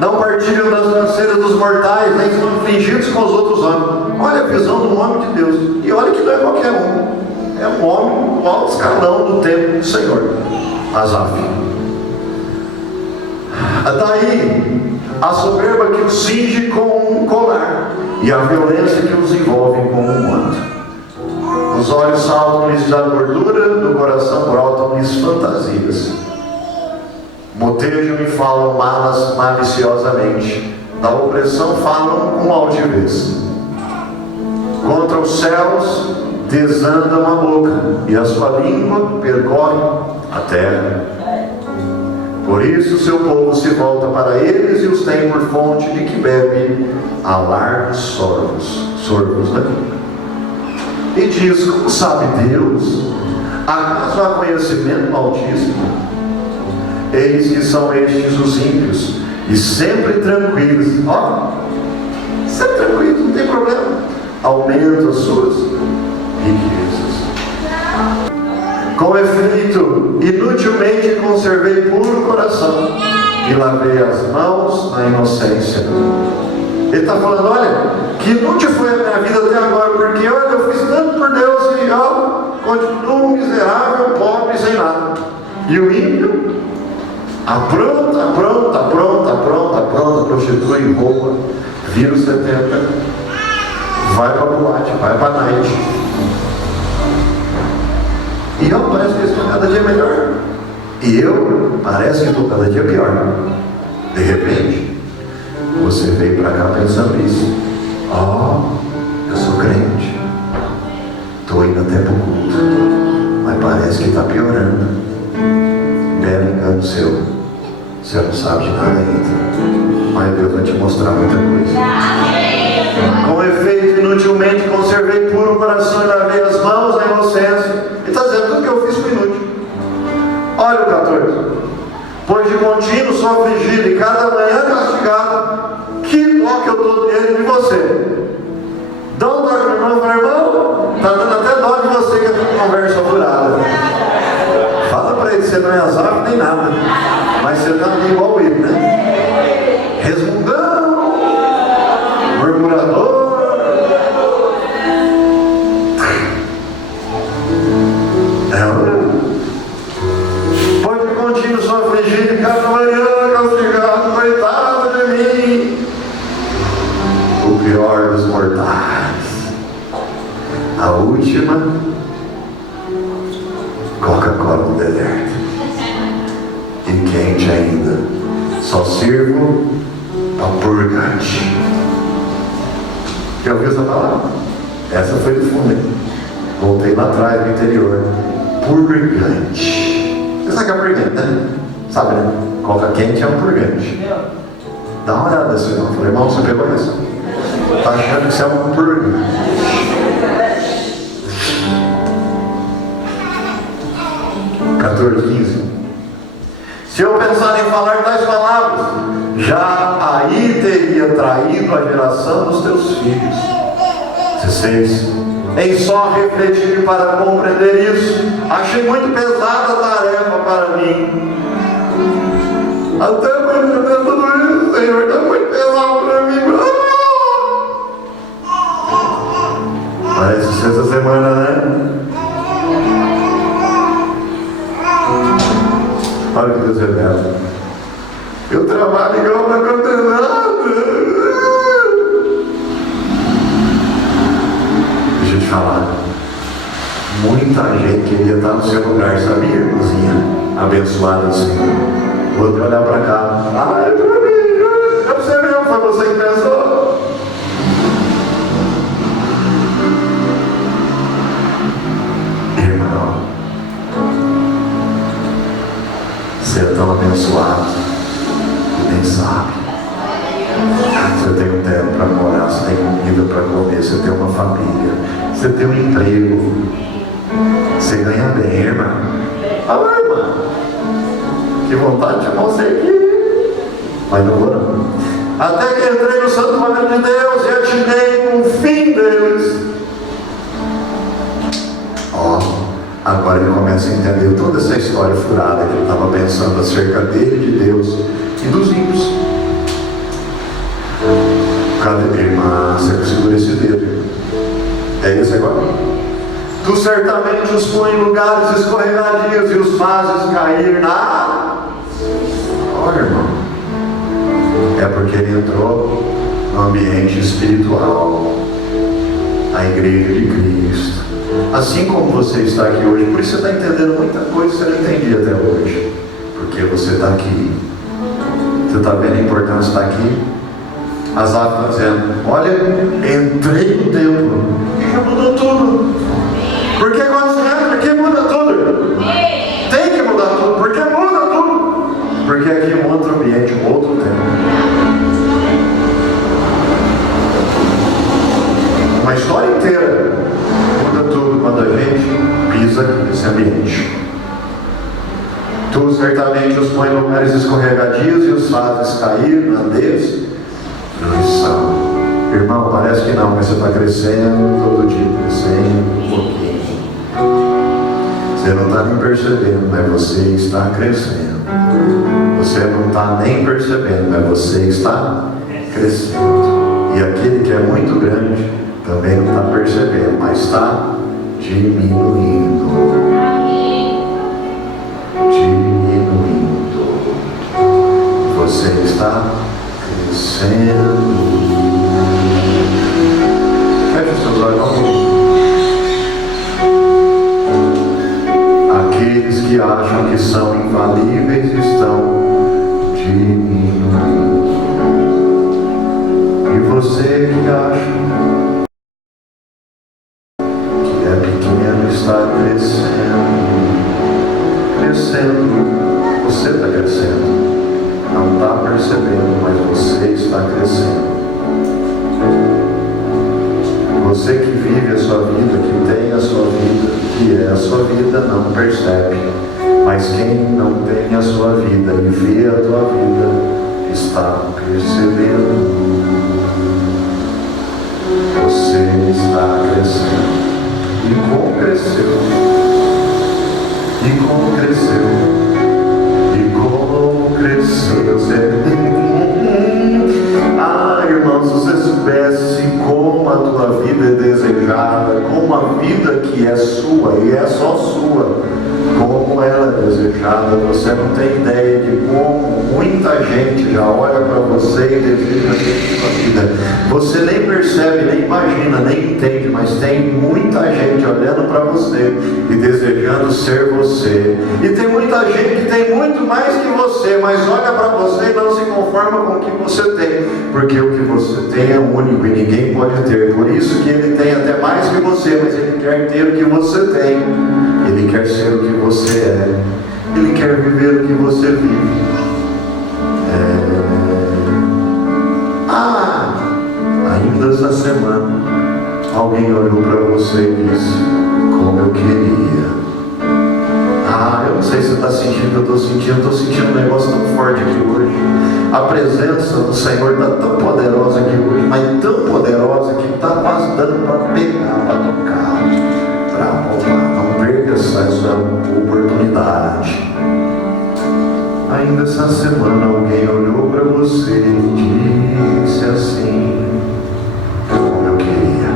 Não partilham das financeiras dos mortais, nem são fingidos com os outros homens. Olha a visão do homem de Deus. E olha que não é qualquer um. É um homem do alto escalão do templo do Senhor. Asaf. Daí a soberba que os cinge com um colar, e a violência que os envolve com um manto. Os olhos saltam-lhes da gordura, do coração brotam-lhes fantasias. Motejam e falam malas maliciosamente, da opressão falam com altivez. Contra os céus desandam a boca, e a sua língua percorre a terra. Por isso seu povo se volta para eles e os tem por fonte de que bebe a largos sorvos, né? E diz, como sabe Deus? Acaso há conhecimento no Altíssimo? Eis que são estes os ímpios, e sempre tranquilos. Sempre tranquilos, não tem problema. Aumenta as suas riquezas. Com efeito, inutilmente conservei puro coração, e lavei as mãos na inocência. Ele está falando, olha, que inútil foi a minha vida até agora, porque olha, eu fiz tanto por Deus e continuo miserável, pobre, sem nada. E o ímpio apronta, prostitui, rouba, vira os 70, vai para a boate, vai para a night. E eu parece que estou cada dia melhor. E eu parece que estou cada dia pior. De repente, você veio para cá pensando isso. Eu sou crente. Estou indo até para o culto. Mas parece que está piorando. Belo engano seu. Você não sabe de nada ainda. Mas Deus vai te mostrar muita coisa. Com efeito, inutilmente conservei puro o coração e lavei as mãos na inocência. Ele está dizendo, tudo que eu fiz foi inútil. Olha o 14. Pois de contínuo sou afligido e cada manhã castigado. Que dó que eu estou dele de você. Dá um dó de novo, meu irmão. Está dando até dó de você que é uma conversa furada. Fala para ele, você não é Asaf nem nada. Mas você está igual ele, né? Resmungão, murmurador. Pois de contínuo sou afligido e cada manhã castigado, coitado de mim. O pior dos mortais. A última Coca-Cola no deserto. E quente ainda. Só sirvo para purgante. Já ouviu essa palavra? Essa foi do fundo. Voltei lá atrás no interior. Purgante. Você sabe o que é purgante, né? Sabe, né? Coca quente é um purgante. Dá uma olhada assim, não. Falei, irmão, você pegou isso? Tá achando que você é um purgante. 14, 15. Se eu pensar em falar tais palavras, já aí teria traído a geração dos teus filhos. 16. Em só refletir para compreender isso, achei muito pesada a tarefa para mim. Até para entender tudo isso, Senhor, está muito pesado para mim. Parece sexta semana, né? Olha o que Deus revela. Eu trabalho igual para condenado. Deixa eu te falar. Muita gente queria estar no seu lugar, sabia, irmãzinha? Abençoada do Senhor. Vou olhar para cá. Ah, é para mim. É para você mesmo, foi você que pensou. Irmão, você é tão abençoado que nem sabe. Você tem um teto para morar, você tem comida para comer, você tem uma família, você tem um emprego, você ganha bem, irmã. Ah, irmã, que vontade de chamar você aqui, mas não vou não. Até que entrei no santuário de Deus e atinei com o fim deles. Ó, agora ele começa a entender toda essa história furada que ele estava pensando acerca dele, de Deus e dos ímpios. Cadê, irmã? Você segura esse dedo. É isso agora? Tu certamente os põe em lugares escorregadios e os fazes cair na... Olha, irmão. É porque ele entrou no ambiente espiritual, a igreja de Cristo. Assim como você está aqui hoje, por isso você está entendendo muita coisa que você não entendia até hoje. Porque você está aqui. Você está vendo a importância de estar aqui? Asaf está dizendo, olha, entrei no templo e já mudou tudo. Porque quando você entra aqui muda tudo. Tem que mudar tudo, porque muda tudo. Porque aqui é um outro ambiente, um outro tempo. Uma história inteira muda tudo quando a gente pisa nesse ambiente. Tu certamente os põe em lugares escorregadios e os fazes cair na destruição. Irmão, parece que não, mas você está crescendo todo dia, crescendo um pouquinho. Você não está nem percebendo, mas você está crescendo. Você não está nem percebendo, mas você está crescendo. E aquele que é muito grande também não está percebendo, mas está diminuindo. Diminuindo. Você está crescendo. Feche os seus olhos. Aqueles que acham que são infalíveis estão diminuindo. E você que acha que é pequeno está crescendo. Crescendo. Você está crescendo. Não está percebendo, mas você está crescendo. Você que vive a sua vida, que tem a sua vida, que é a sua vida, não percebe. Mas quem não tem a sua vida e vê a tua vida, está percebendo. Você está crescendo. E como cresceu. E como cresceu. E como cresceu. Ah, irmãos, se você soubesse como a tua vida é desejada, como a vida que é sua e é só sua, como ela é desejada, você não tem ideia de como muita gente já olha para você e deseja a sua vida. Você nem percebe, nem imagina, nem entende, mas tem muita gente olhando para você e desejando ser você. E tem muita gente que tem muito mais que você, mas olha para você e não se conforma com o que você tem, porque o que você tem é único e ninguém pode ter. Por isso que ele tem até mais que você, mas ele quer ter o que você tem. Ele quer ser o que você é. Ele quer viver o que você vive. Ainda essa semana, alguém olhou para você e disse, como eu queria. Eu não sei se você está sentindo o que eu estou sentindo um negócio tão forte aqui hoje. A presença do Senhor está tão poderosa aqui hoje, mas tão poderosa que está quase dando para pegar, para tocar, para roubar. Não perca essa oportunidade. Ainda essa semana alguém olhou para você e disse assim: como eu queria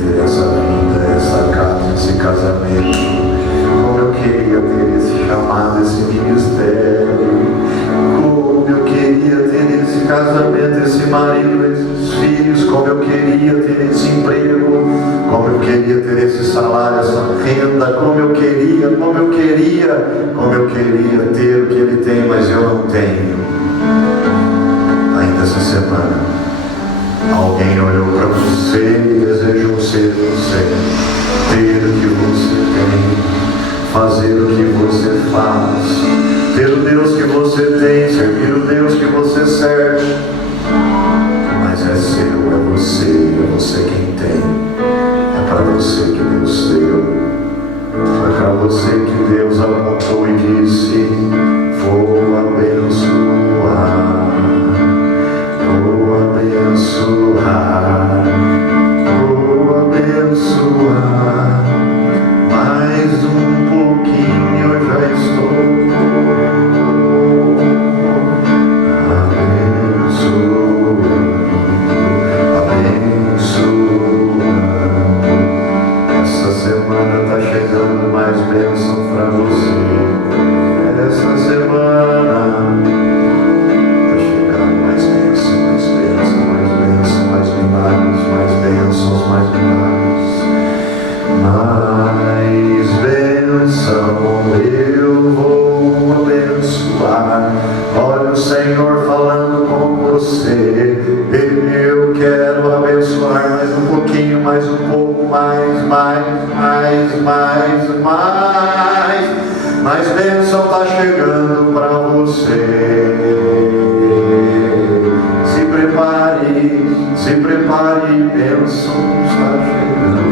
ter essa vida, essa casa, esse casamento, como eu queria ter esse chamado, esse ministério, como eu queria ter esse casamento, esse marido, esses filhos, como eu queria ter esse emprego, como eu queria ter esse salário, essa renda, como eu queria ter o que ele tem, mas eu não tenho. Ainda essa semana alguém olhou para você e desejou ser você, ter o que você tem, fazer o que você faz, ter o Deus que você tem, servir o Deus que você serve. Mas é seu, é você quem tem, é para você que Deus deu, foi para você que Deus apontou e disse: vou abençoar, vou abençoar, vou abençoar. Mais um pouquinho eu já estou semana está chegando mais bênção para você. Essa semana está chegando mais bênção, mais bênção, mais bênção, mais milagres, mais bênçãos, mais milagres, mais bênção. Eu vou abençoar. Olha o Senhor falando com você. Eu quero abençoar mais um pouquinho, mais um pouco, mais bênção está chegando para você. Se prepare, bênção está chegando.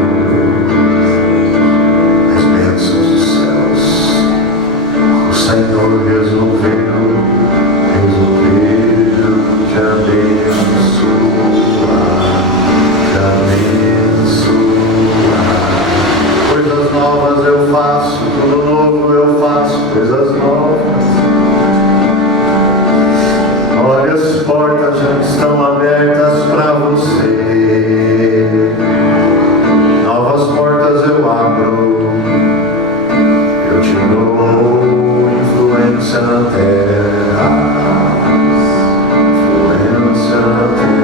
As bênçãos dos céus, o Senhor resolveu te abençoar. Coisas novas eu faço, tudo novo eu faço, coisas novas. Olha, as portas já estão abertas para você. Novas portas eu abro. Eu te dou influência na terra. Influência na terra.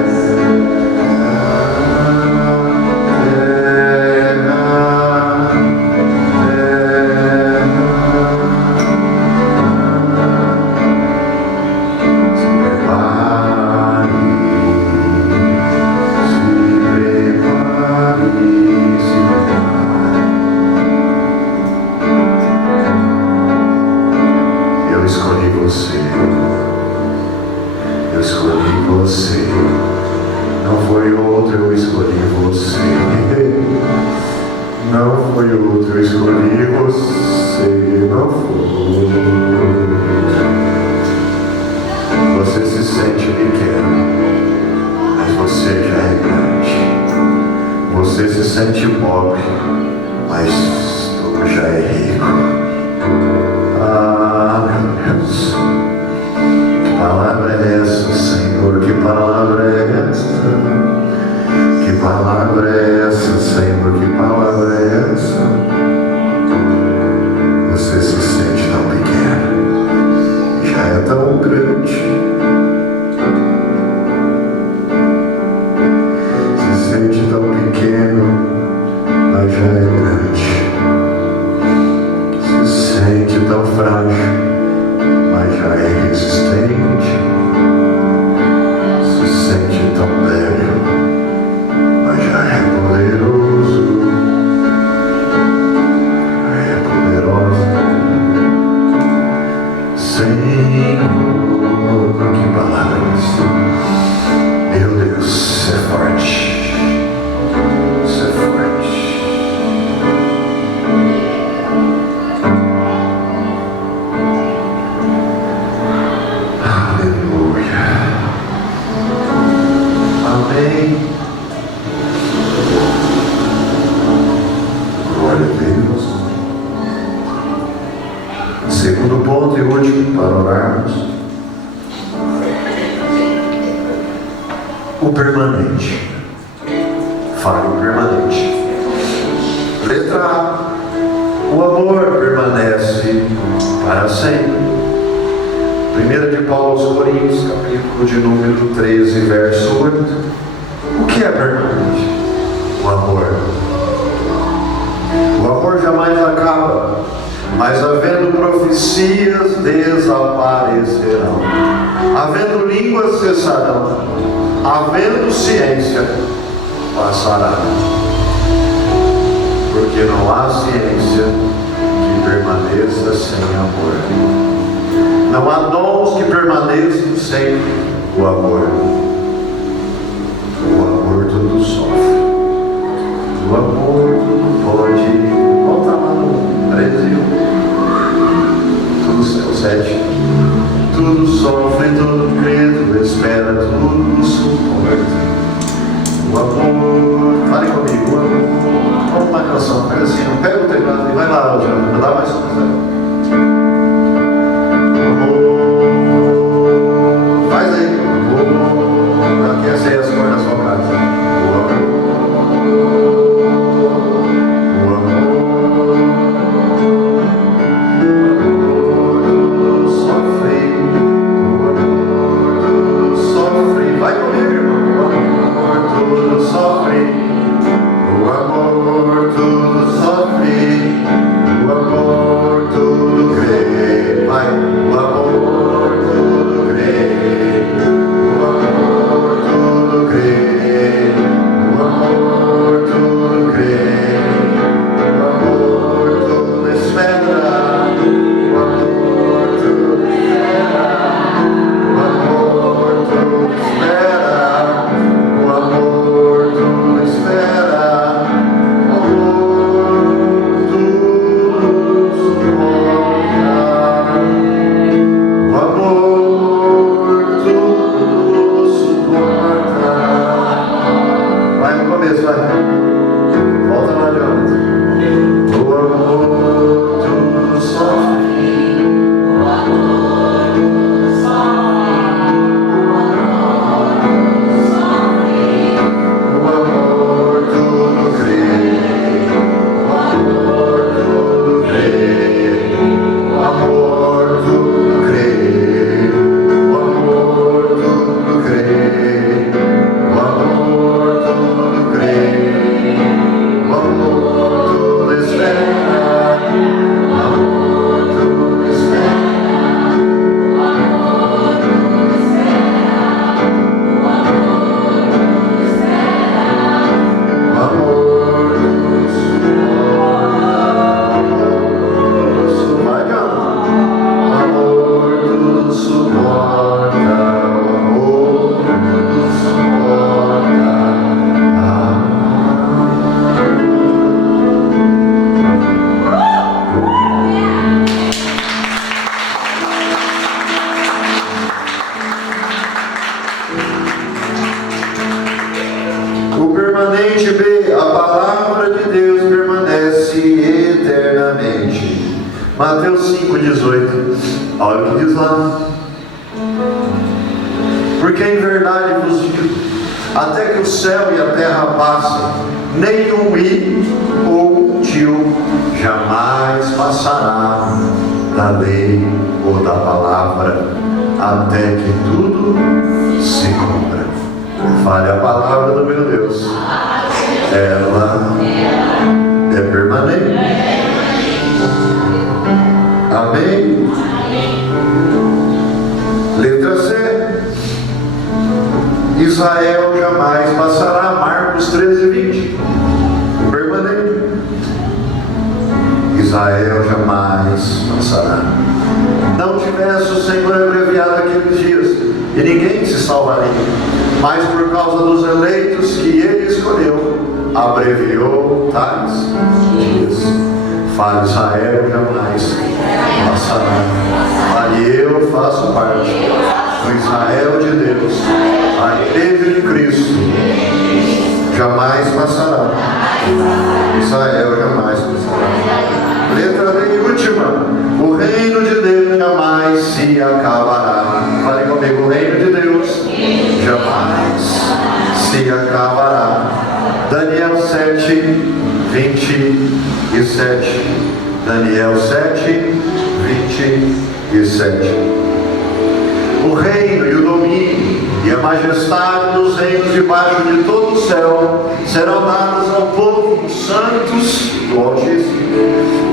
Você, não foi outro, eu escolhi você. Não foi outro, eu escolhi você. Não foi. Você se sente pequeno, mas você já é grande. Você se sente pobre, mas tu já é rico. Ah, meu Deus. Que palavra é essa, Senhor? Que palavra é essa? Que palavra é essa, Senhor? Que palavra é essa? Você se sente tão pequeno, já é tão grande. Se sente tão pequeno, mas já é grande. Se sente tão frágil, mas já é resistente. Se sente tão débil, mas já é poderoso. É poderosa. Senhor, que palavras. Meu Deus, você é forte. Você é forte. Segundo ponto e último para orarmos: o permanente. Fale o permanente. Letra A: o amor permanece para sempre. 1 de Paulo aos Coríntios, capítulo de número 13, verso 8. O que é permanente? O amor. O amor jamais acaba, mas havendo profecias desaparecerão, havendo línguas cessarão, havendo ciência passará. Porque não há ciência que permaneça sem amor. Não há dons que permaneçam sem o amor. O amor tudo sofre. O amor tudo pode. Volta lá no 13. Tudo 7. Tudo sofre, tudo crê, tudo espera, tudo suporta. O amor. Fale comigo. O amor. Vamos uma canção. Pega assim, pega o teclado e vai lá, já. Dá mais uma. Faz aí. Aqui é as cordas vocais. O amor. O amor. Tudo sofre. O amor tudo sofre. Vai comigo, irmão. O amor tudo sofre. O amor tudo sofre. O amor tudo crê. Vai. O amor tudo crê. O amor tudo crê. O amor tudo crê. O amor tudo espera. O amor tudo espera. O amor tudo espera. O amor tudo espera. O amor tudo suporta. O amor tudo suporta. Vai no começo, vai. Volta lá de onde? O amor tudo sofre. O amor tudo sofre. O amor tudo crê. O amor tudo crê. O amor tudo crê. O amor tudo crê. O amor tudo crê. O amor tudo espera. O amor tudo espera. O amor tudo espera. O amor tudo espera. O amor tudo suporta. Vai, John. O amor tudo suporta. O amor tudo suporta. O permanente B: a palavra de Deus permanece eternamente. Mateus 5,18. Olha o que diz lá. Porque em verdade vos digo, até que o céu e a terra passem, nenhum i ou tio jamais passará da lei ou da palavra, até que tudo se cumpra. Fale a palavra do meu Deus. Ela é permanente. Amém? Letra C: Israel jamais passará. Marcos 13:20. Permanente. Israel jamais passará. Não tivesse o Senhor abreviado aqueles dias, e ninguém se salvaria, mas por causa dos eleitos que Ele escolheu, abreviou tais dias. Fale: Israel jamais passará. Fale: eu faço parte do Israel de Deus, a igreja de Cristo jamais passará. Israel jamais passará. Letra D e última: o reino de se acabará. Fale comigo, o reino de Deus jamais se acabará. Daniel 7, 27. Daniel 7, 27. O reino e o domínio e a majestade dos reinos debaixo de todo o céu serão dados ao povo dos santos do Altíssimo.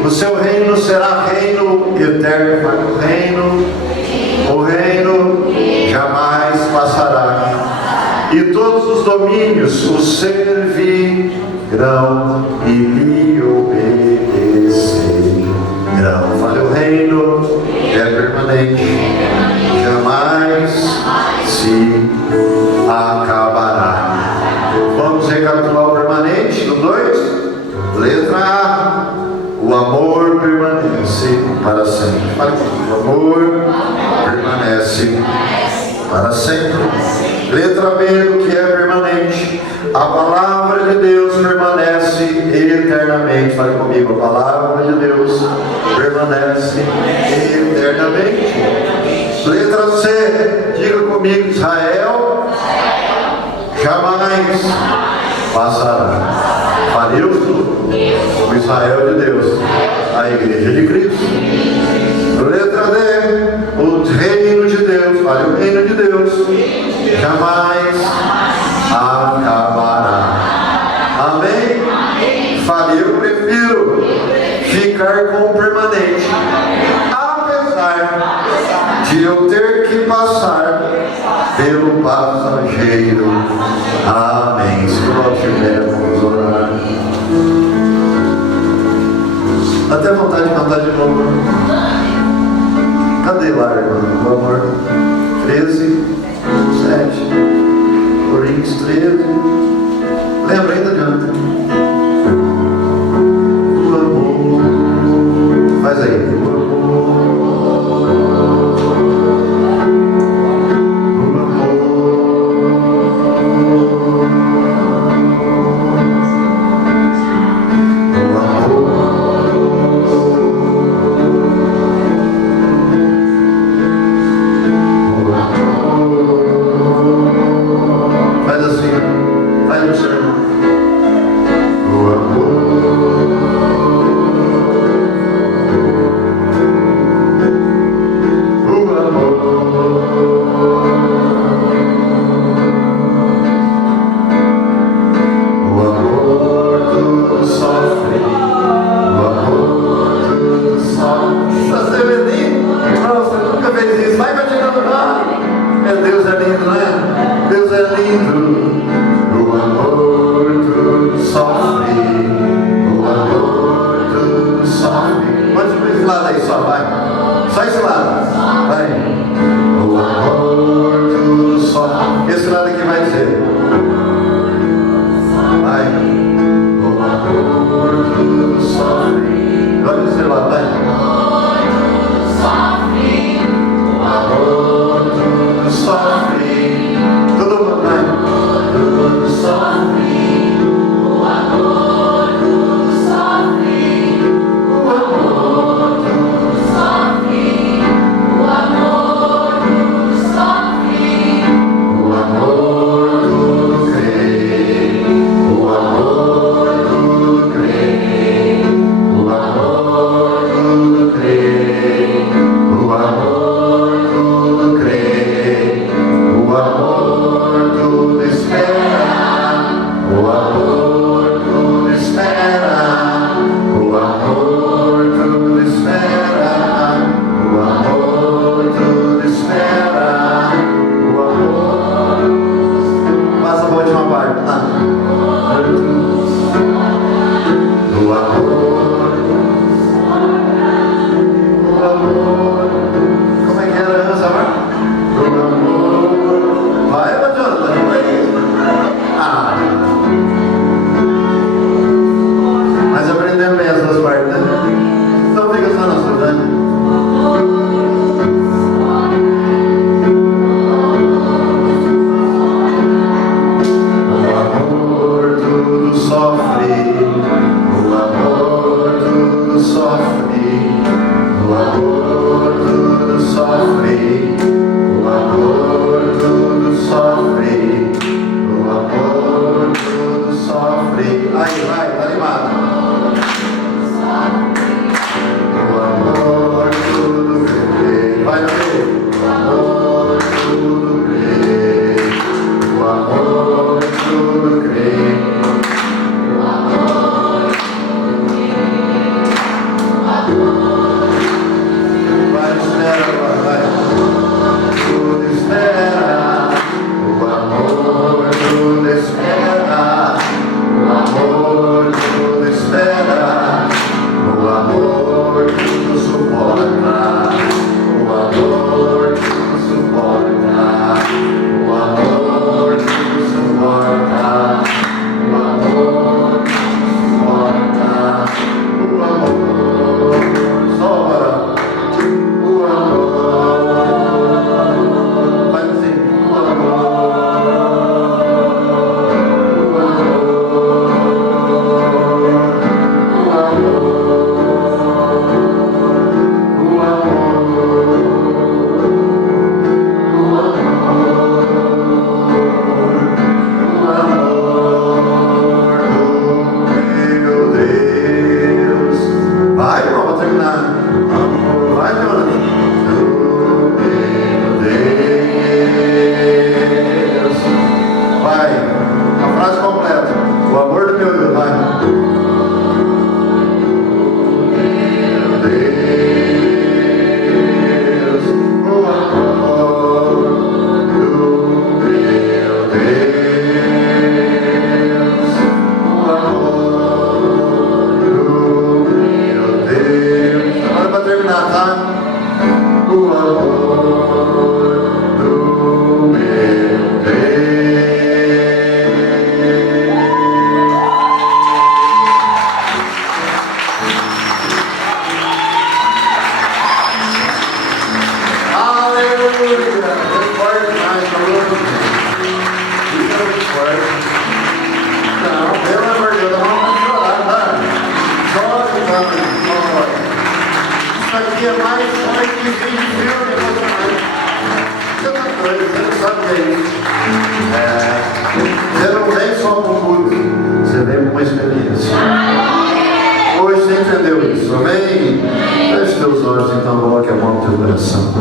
O seu reino será reino eterno, o reino jamais passará. E todos os domínios o servirão e lhe obedecerão. Fale, o reino é permanente, jamais se acabará. Vamos recapitular o permanente no 2. Letra A. O amor permanece para sempre. Fale comigo, o amor permanece para sempre. Letra B, o que é permanente? A palavra de Deus permanece eternamente. Fale comigo, a palavra de Deus permanece eternamente. Letra C, diga comigo, Israel jamais passará. Fale, eu sou o Israel de Deus, a igreja de Cristo. Letra D, o reino de Deus. Fale, o reino de Deus jamais acabará. Amém? Fale, eu prefiro ficar com o permanente, apesar de eu ter que passar pelo passageiro. Amém. Se nós tivermos, vamos orar. Até vontade de cantar de novo. Cadê lá, irmão? Por favor. 13, 7, Coríntios 13. Lembra ainda, adianta. O amor. Faz aí. você não sabe o que é isso. Você não vem só com culto, você vem com uma experiência. Hoje você entendeu isso, amém? Feche teus olhos então, coloque a mão no teu coração.